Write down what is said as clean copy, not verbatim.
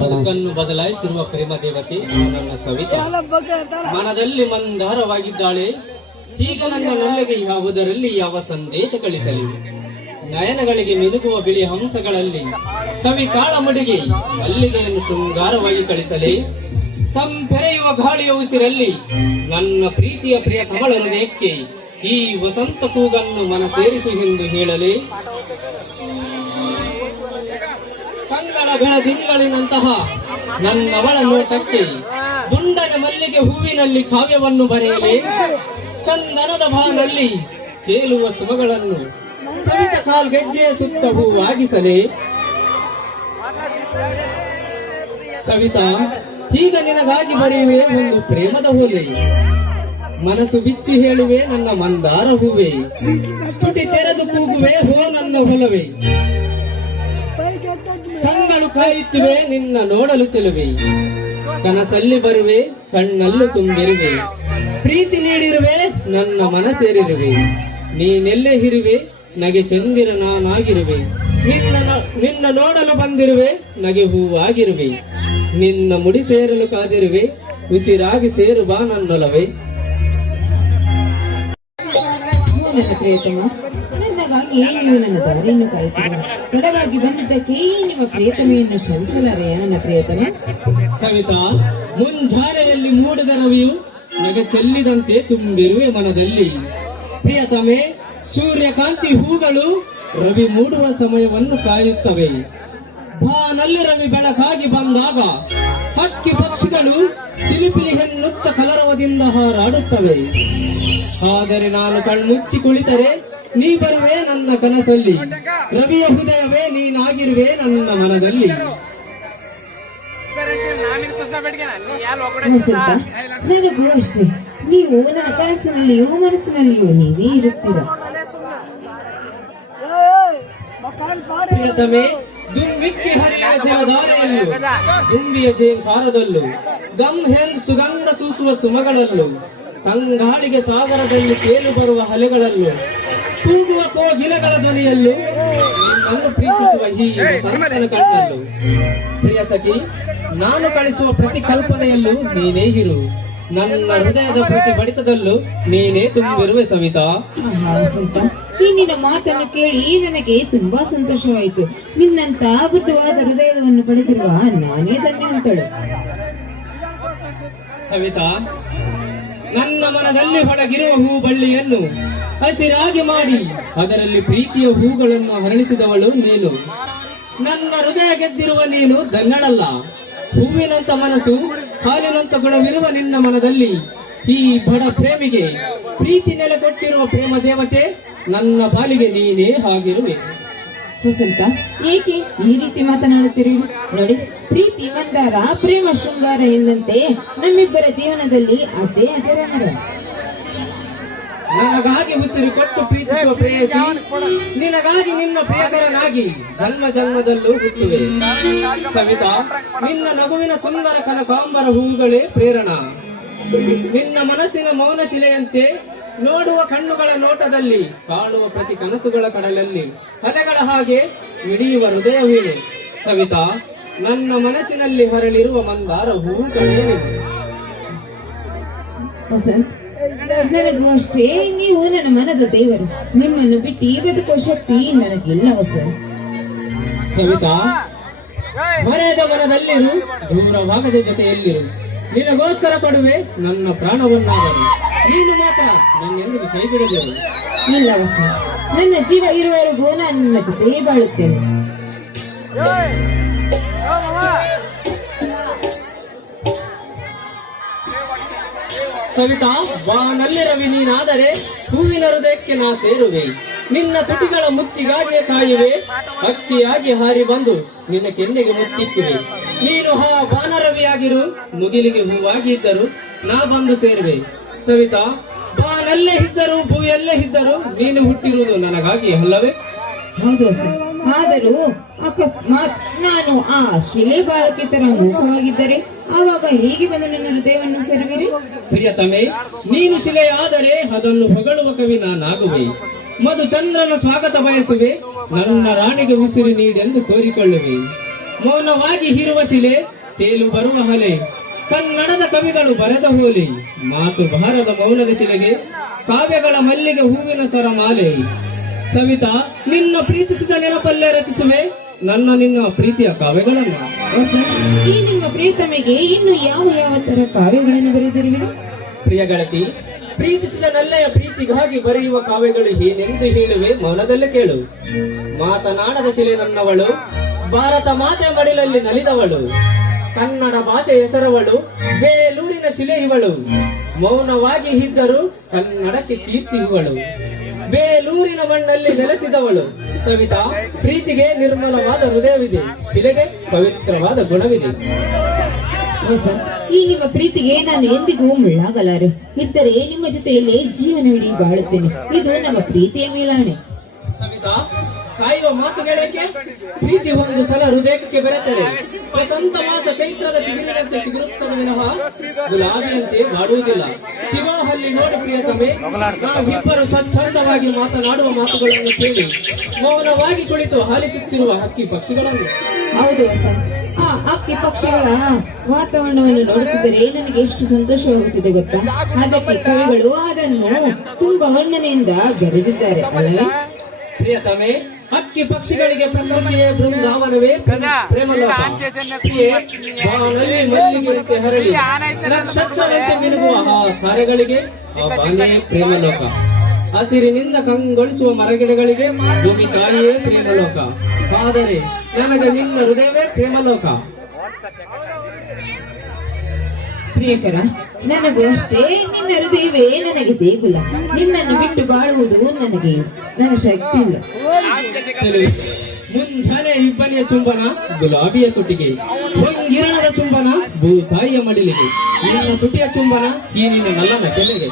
ಬದುಕನ್ನು ಬದಲಾಯಿಸಿರುವ ಪ್ರೇಮ ದೇವತೆ ನನ್ನ ಸವಿತಾ. ಮನದಲ್ಲಿ ಮಂದಾರವಾಗಿದ್ದಾಳೆ. ಈಗ ನನ್ನ ನಲ್ಲೆಗೆ ಯಾವುದರಲ್ಲಿ ಯಾವ ಸಂದೇಶ ಕಳಿಸಲಿ? ನಯನಗಳಿಗೆ ಮಿನುಗುವ ಬಿಳಿ ಹಂಸಗಳಲ್ಲಿ ಸವಿತಾಳ ಮುಡಿಗೆ ಮಲ್ಲಿಗೆಯನ್ನು ಶೃಂಗಾರವಾಗಿ ಕಳಿಸಲಿ. ತಂಪೆರೆಯುವ ಗಾಳಿಯ ಉಸಿರಲ್ಲಿ ನನ್ನ ಪ್ರೀತಿಯ ಪ್ರಿಯ ಕಮಲ ಹೃದಯಕ್ಕೆ ಈ ವಸಂತ ಕೂಗನ್ನು ಮನ ಸೇರಿಸು ಎಂದು ಹೇಳಲಿ. ಕಂಗಳ ಬೆಳದಿಂಗಳಿನಂತಹ ನನ್ನವಳ ನೋಟಕ್ಕೆ ದುಂಡನ ಮಲ್ಲಿಗೆ ಹೂವಿನಲ್ಲಿ ಕಾವ್ಯವನ್ನು ಬರೆಯಲಿ. ಚಂದನದ ಭಾನಲ್ಲಿ ತೇಲುವ ಸುಮಗಳನ್ನು ಸವಿತ ಕಾಲ್ಗೆಜ್ಜೆಯ ಸುತ್ತ ಹೂವಾಗಿಸಲಿ. ಸವಿತಾ, ಈಗ ನಿನಗಾಗಿ ಬರೆಯುವೆ ಒಂದು ಪ್ರೇಮದ ಹೋಲೆ. ಮನಸ್ಸು ಬಿಚ್ಚಿ ಹೇಳುವೆ ನನ್ನ ಮಂದಾರ ಹೂವೆ. ತುಟಿ ತೆರೆದು ಕೂಗುವೆ ಹೋ ನನ್ನ ಹೊಲವೇ. ಕಂಗಳು ಕಾಯುತ್ತಿವೆ ನಿನ್ನ ನೋಡಲು ಚೆಲುವೆ. ಕನಸಲ್ಲಿ ಬರುವೆ ಕಣ್ಣಲ್ಲೂ ತುಂಬಿರುವೆ. ಪ್ರೀತಿ ನೀಡಿರುವೆ ನನ್ನ ಮನಸೇರಿರುವೆ. ನೀನೆಲ್ಲೇ ಇರುವೆ ನಗೆ ಚಂದಿರ ನಾನಾಗಿರುವೆ. ನಿನ್ನ ನೋಡಲು ಬಂದಿರುವೆ ನಗೆ ಹೂವಾಗಿರುವೆ. ನಿನ್ನ ಮುಡಿ ಸೇರಲು ಕಾದಿರುವೆ ಉಸಿರಾಗಿ ಸೇರು ಬಾ ನನ್ನೊಲವೇ. ನನ್ನ ಪ್ರಿಯತಮ, ನನ್ನಗಾಗಿ ನೀವು ನನ್ನ ದಾರಿಯನ್ನು ಕಾಯುತ್ತಿರುವ ತಡವಾಗಿ ಬಂದಿದ್ದಕ್ಕೆ ನಿಮ್ಮ ಪ್ರಿಯತಮೆಯನ್ನು ಕ್ಷಮಿಸಲಾರೆ ನನ್ನ ಪ್ರಿಯತಮ. ಸವಿತಾ, ಮುಂಜಾನೆಯಲ್ಲಿ ಮೂಡಿದ ರವಿಯು ನಗೆ ಚೆಲ್ಲಿದಂತೆ ತುಂಬಿರುವೆ ಮನದಲ್ಲಿ. ಪ್ರಿಯತಮೆ, ಸೂರ್ಯಕಾಂತಿ ಹೂಗಳು ರವಿ ಮೂಡುವ ಸಮಯವನ್ನು ಕಾಯುತ್ತವೆ. ಬಾನಲ್ಲಿ ರವಿ ಬೆಳಕಾಗಿ ಬಂದಾಗ ಹಕ್ಕಿ ಪಕ್ಷಿಗಳು ಚಿಲಿಪಿಲಿ ಹೆಣ್ಣುತ್ತ ಕಲರವದಿಂದ ಹಾರಾಡುತ್ತವೆ. ಆದರೆ ನಾನು ಕಣ್ಮುಚ್ಚಿ ಕುಳಿತರೆ ನೀ ಬರುವೆ ನನ್ನ ಕನಸಲ್ಲಿ. ರವಿಯ ಹೃದಯವೇ ನೀನಾಗಿರುವೆ ನನ್ನ ಮನದಲ್ಲಿ. ನನಗೂ ಅಷ್ಟೇ, ನೀವು ನನ್ನ ಕನಸಿನಲ್ಲಿಯೂ ಮನಸ್ಸಿನಲ್ಲಿಯೂ ನೀವೇ ಇರುತ್ತೀರ. ಪ್ರಿಯತಮೆ, ದುಮ್ಮಿಕ್ಕಿ ಹರಿಯುವ ಜಲಧಾರೆಯಲ್ಲೂ ದುಂಬಿಯ ಜೇಂಕಾರದಲ್ಲೂ ಗಂಹೆಂದು ಸುಗಂಧ ಸೂಸುವ ಸುಮಗಳಲ್ಲೂ ತಂಗಾಳಿಗೆ ಸಾಗರದಲ್ಲಿ ತೇಲು ಬರುವ ಅಲೆಗಳಲ್ಲೂ ಕೂಗುವ ಕೋಗಿಲೆಗಳ ಧ್ವನಿಯಲ್ಲೂ ನನ್ನನ್ನು ಪ್ರೀತಿಸುವ ಈ ಸಂತನ ಕಣ್ಣಲ್ಲೂ. ಪ್ರಿಯ ಸಖಿ, ನಾನು ಕಳಿಸುವ ಪ್ರತಿ ಕಲ್ಪನೆಯಲ್ಲೂ ನೀನೇ ಇರು. ನನ್ನ ಹೃದಯದ ಪ್ರತಿ ಬಡಿತದಲ್ಲೂ ನೀನೇ ತುಂಬಿರುವೆ ಸವಿತಾ. ಈ ನಿನ್ನ ಮಾತನ್ನು ಕೇಳಿ ನನಗೆ ತುಂಬಾ ಸಂತೋಷವಾಯಿತು. ನಿನ್ನಂತ ಅದ್ಭುತವಾದ ಹೃದಯವನ್ನು ಪಡೆದಿರುವ ನಾನೇ ಧನ್ಯವಂತಳು. ಸವಿತಾ, ನನ್ನ ಮನದಲ್ಲಿ ಹೊಳಗಿರುವ ಹೂ ಬಳ್ಳಿಯನ್ನು ಹಸಿರಾಗಿ ಮಾಡಿ ಅದರಲ್ಲಿ ಪ್ರೀತಿಯ ಹೂಗಳನ್ನು ಹರಳಿಸಿದವಳು ನೀನು. ನನ್ನ ಹೃದಯ ಗೆದ್ದಿರುವ ನೀನು ಧನ್ಯಳಲ್ಲ. ಹೂವಿನಂತ ಮನಸ್ಸು, ಹಾಲಿನಂತ ಗುಣವಿರುವ ನಿನ್ನ ಮನದಲ್ಲಿ ಈ ಬಡ ಪ್ರೇಮಿಗೆ ಪ್ರೀತಿ ನೆಲೆಗೊಟ್ಟಿರುವ ಪ್ರೇಮ ದೇವತೆ ನನ್ನ ಪಾಲಿಗೆ ನೀನೇ ಆಗಿರುವೆ. ವಸಂತ, ಏಕೆ ಈ ರೀತಿ ಮಾತನಾಡುತ್ತೀರಿ? ನೋಡಿ, ಪ್ರೀತಿ ಮಂದಾರ, ಪ್ರೇಮ ಶೃಂಗಾರ ಎಂದಂತೆ ನಮ್ಮಿಬ್ಬರ ಜೀವನದಲ್ಲಿ ಅದೇ ಅಜರಾಮರ. ನನಗಾಗಿ ಉಸಿರು ಕೊಟ್ಟು ಪ್ರೀತಿಸುವ ಪ್ರೇಯಸಿ, ನಿನಗಾಗಿ ನಿನ್ನ ಪ್ರಿಯಕರನಾಗಿ ಜನ್ಮ ಜನ್ಮದಲ್ಲೂ ಹುಟ್ಟುವೆ. ಸವಿತಾ, ನಿನ್ನ ನಗುವಿನ ಸುಂದರ ಕನಕಾಂಬರ ಹೂಗಳೇ ಪ್ರೇರಣ. ನಿನ್ನ ಮನಸ್ಸಿನ ಮೌನ ಶಿಲೆಯಂತೆ ನೋಡುವ ಕಣ್ಣುಗಳ ನೋಟದಲ್ಲಿ ಕಾಣುವ ಪ್ರತಿ ಕನಸುಗಳ ಕಡಲಲ್ಲಿ ಅಲೆಗಳ ಹಾಗೆ ಮಿಡಿಯುವ ಹೃದಯ ವೀಣೆ. ಸವಿತಾ, ನನ್ನ ಮನಸ್ಸಿನಲ್ಲಿ ಹರಳಿರುವ ಮಂದಾರ ಹೂಗಳೇನು. ವಸಂತ್, ನನಗೂ ಅಷ್ಟೇ, ನೀವು ನನ್ನ ಮನದ ದೇವರು. ನಿಮ್ಮನ್ನು ಬಿಟ್ಟು ಬದುಕುವ ಶಕ್ತಿ ನನಗಿಲ್ಲ ವಸಂತ್. ಸವಿತಾ, ಹೊರೆಯದ ಮನದಲ್ಲಿರು, ದೂರವಾಗದ ಜೊತೆಯಲ್ಲಿರು. ನಿನಗೋಸ್ಕರ ಕೊಡುವೆ ನನ್ನ ಪ್ರಾಣವನ್ನಾದರೂ. ನೀನು ಮಾತ್ರ ನನ್ನೆಂದಿಗೂ ಕೈ ಬಿಡದೆವು. ಇಲ್ಲ ವಸಂತ್, ನನ್ನ ಜೀವ ಇರುವವರೆಗೂ ನಾನು ನಿಮ್ಮ ಜೊತೆಯೇ ಬಾಳುತ್ತೇನೆ. ಸವಿತಾ, ಬಾನಲ್ಲಿ ರವಿ ನೀನಾದರೆ ಹೂವಿನ ಹೃದಯಕ್ಕೆ ನಾ ಸೇರುವೆ. ನಿನ್ನ ತುಟಿಗಳ ಮುತ್ತಿಗಾಗಿಯೇ ಕಾಯುವೆ. ಅಕ್ಕಿಯಾಗಿ ಹಾರಿ ಬಂದು ನಿನ್ನ ಕೆನ್ನೆಗೆ ಮುತ್ತಿಕ್ಕುವೆ. ನೀನು ಬಾನರವಿಯಾಗಿರು, ಮುಗಿಲಿಗೆ ಹೂವಾಗಿ ಇದ್ದರು ನಾ ಬಂದು ಸೇರುವೆ. ಸವಿತಾ, ಬಾನಲ್ಲೇ ಇದ್ದರು ಭೂಯಲ್ಲೇ ಇದ್ದರು ನೀನು ಹುಟ್ಟಿರುವುದು ನನಗಾಗಿ ಅಲ್ಲವೇ? ಹೌದು ವಸಂತ್, ಆದರೂ ಅಕಸ್ಮಾತ್ ನಾನು ಆ ಶಿಲೆ ಬಾಲಕಿ ತರ ಮುಖವಾಗಿದ್ದರೆ ಆವಾಗ ಹೇಗೆ ಬಂದು ನನ್ನ ಹೃದಯವನ್ನು ಸೇರುವಿರಿ? ಪ್ರಿಯತಮೆ, ನೀನು ಶಿಲೆಯಾದರೆ ಅದನ್ನು ಹೊಗಳುವ ಕವಿ ನಾನಾಗುವೆ. ಮಧು ಚಂದ್ರನ ಸ್ವಾಗತ ಬಯಸುವೆ. ನನ್ನ ರಾಣಿಗೆ ಉಸಿರು ನೀಡೆಂದು ಕೋರಿಕೊಳ್ಳುವೆ. ಮೌನವಾಗಿ ಹೀರುವ ಶಿಲೆ, ತೇಲು ಬರುವ ಹಲೆ, ಕನ್ನಡದ ಕವಿಗಳು ಬರೆದ ಹೋಲಿ, ಮಾತು ಬಾರದ ಮೌನದ ಶಿಲೆಗೆ, ಕಾವ್ಯಗಳ ಮಲ್ಲಿಗೆ ಹೂವಿನ ಸರಮಾಲೆ. ಸವಿತಾ, ನಿನ್ನ ಪ್ರೀತಿಸಿದ ನೆನಪಲ್ಲೇ ರಚಿಸುವೆ ನಿನ್ನ ಪ್ರೀತಿಯ ಕಾವ್ಯಗಳನ್ನು. ಈ ನಿಮ್ಮ ಪ್ರೀತಮೆಗೆ ಇನ್ನು ಯಾವ ಯಾವ ತರ ಕಾವ್ಯಗಳನ್ನು ಬರೆದಿರುವಿರಿ? ಪ್ರಿಯ ಗೆಳತಿ, ಪ್ರೀತಿಸಿದ ನಲ್ಲೆಯ ಪ್ರೀತಿಗಾಗಿ ಬರೆಯುವ ಕಾವ್ಯಗಳು ಏನೆಂದು ಹೇಳುವೆ, ಮೌನದಲ್ಲೇ ಕೇಳು. ಮಾತನಾಡದ ಶಿಲೆ ನನ್ನವಳು, ಭಾರತ ಮಾತೆ ಮಡಿಲಲ್ಲಿ ನಲಿದವಳು, ಕನ್ನಡ ಭಾಷೆ ಹೆಸರವಳು, ಬೇಲೂರಿನ ಶಿಲೆ ಇವಳು, ಮೌನವಾಗಿ ಇದ್ದರು ಕನ್ನಡಕ್ಕೆ ಕೀರ್ತಿ ಇವಳು, ಬೇಲೂರಿನ ಮಣ್ಣಲ್ಲಿ ನೆಲೆಸಿದವಳು. ಸವಿತಾ, ಪ್ರೀತಿಗೆ ನಿರ್ಮಲವಾದ ಹೃದಯವಿದೆ, ಶಿಲೆಗೆ ಪವಿತ್ರವಾದ ಗುಣವಿದೆ. ಹೊಸ ಈ ನಿಮ್ಮ ಪ್ರೀತಿಗೆ ನಾನು ಎಂದಿಗೂ ಮುಳ್ಳಾಗಲಾರೆ. ಇದ್ದರೆ ನಿಮ್ಮ ಜೊತೆಯಲ್ಲಿ ಜೀವನವಿಡೀ ಬಾಳುತ್ತೇನೆ. ಇದು ನಮ್ಮ ಪ್ರೀತಿಯ ಮೇಲಾಣೆ. ಸವಿತಾ, ಸಾಯುವ ಮಾತುಗಳೇಕೆ? ಪ್ರೀತಿ ಒಂದು ಸಲ ಹೃದಯಕ್ಕೆ ಬೆರೆತರೆ ವಸಂತ ಮಾಸ ಚೈತ್ರದ ಚಿಗುರಿನಂತೆ ಚಿಗುರುತ್ತದೆ ವಿನಃ ಗುಲಾಬಿಯಂತೆ ಬಾಡುವುದಿಲ್ಲ. ಸಿಗೋ ಹಲ್ಲಿ ನೋಡಿ ಪ್ರಿಯತಮೆ, ನಾವಿಬ್ಬರು ಸ್ವಚ್ಛಂದವಾಗಿ ಮಾತನಾಡುವ ಮಾತುಗಳನ್ನು ಕೇಳಿ ಮೌನವಾಗಿ ಕುಳಿತು ಆಲಿಸುತ್ತಿರುವ ಹಕ್ಕಿ ಪಕ್ಷಿಗಳನ್ನು. ಹೌದು ವಸಂತ್, ಆ ಹಕ್ಕಿ ಪಕ್ಷಿಗಳ ವಾತಾವರಣವನ್ನು ನೋಡುತ್ತಿದ್ದರೆ ನನಗೆ ಎಷ್ಟು ಸಂತೋಷವಾಗುತ್ತಿದೆ ಗೊತ್ತಾ. ಅದಕ್ಕೆ ಕವಿಗಳು ಅದನ್ನು ತುಂಬಾ ವರ್ಣನೆಯಿಂದ ಬರೆದಿದ್ದಾರೆ ಅಲ್ಲವೇ? ಪ್ರಿಯತಮೆ, ಹಕ್ಕಿ ಪಕ್ಷಿಗಳಿಗೆ ಪ್ರಕೃತಿಯೇ ಬೃಂದಾವನವೇ ಪ್ರೇಮಲೋಕ. ಪ್ರಿಯೆ, ಬಾನಲ್ಲಿ ಮಲ್ಲಿಗೆಯಂತೆ ಹರಳಿ ನಕ್ಷತ್ರದಂತೆ ಮಿನುಗುವ ಆ ತಾರೆಗಳಿಗೆ ಆ ಬಾನೇ ಪ್ರೇಮಲೋಕ. ಹಸಿರಿನಿಂದ ಕಂಗೊಳಿಸುವ ಮರಗಿಡಗಳಿಗೆ ಭೂಮಿ ತಾಯಿಯೇ ಪ್ರೇಮಲೋಕ. ಆದರೆ ನನಗೆ ನಿನ್ನ ಹೃದಯವೇ ಪ್ರೇಮಲೋಕ. ಪ್ರಿಯಕರ, ನನಗೂ ಅಷ್ಟೇ ನಿನ್ನ ಹೃದಯವೇ ನನಗೆ ದೇಗುಲ. ನಿನ್ನನ್ನು ಬಿಟ್ಟು ಬಾಳುವುದು ನನ್ನ ಶಕ್ತಿ ಇಲ್ಲ. ಮುಂಜಾನೆ ಇಬ್ಬನಿಯ ಚುಂಬನ ಗುಲಾಬಿಯ ತುಟಿಗೆ, ಹೊಂಗಿರಣದ ಚುಂಬನ ಭೂತಾಯಿಯ ಮಡಿಲಿಗೆ, ನಿನ್ನ ತುಟಿಯ ಚುಂಬನ ಈ ನಿನ್ನ ನಲ್ಲನ ಕೆನೆಗೆ.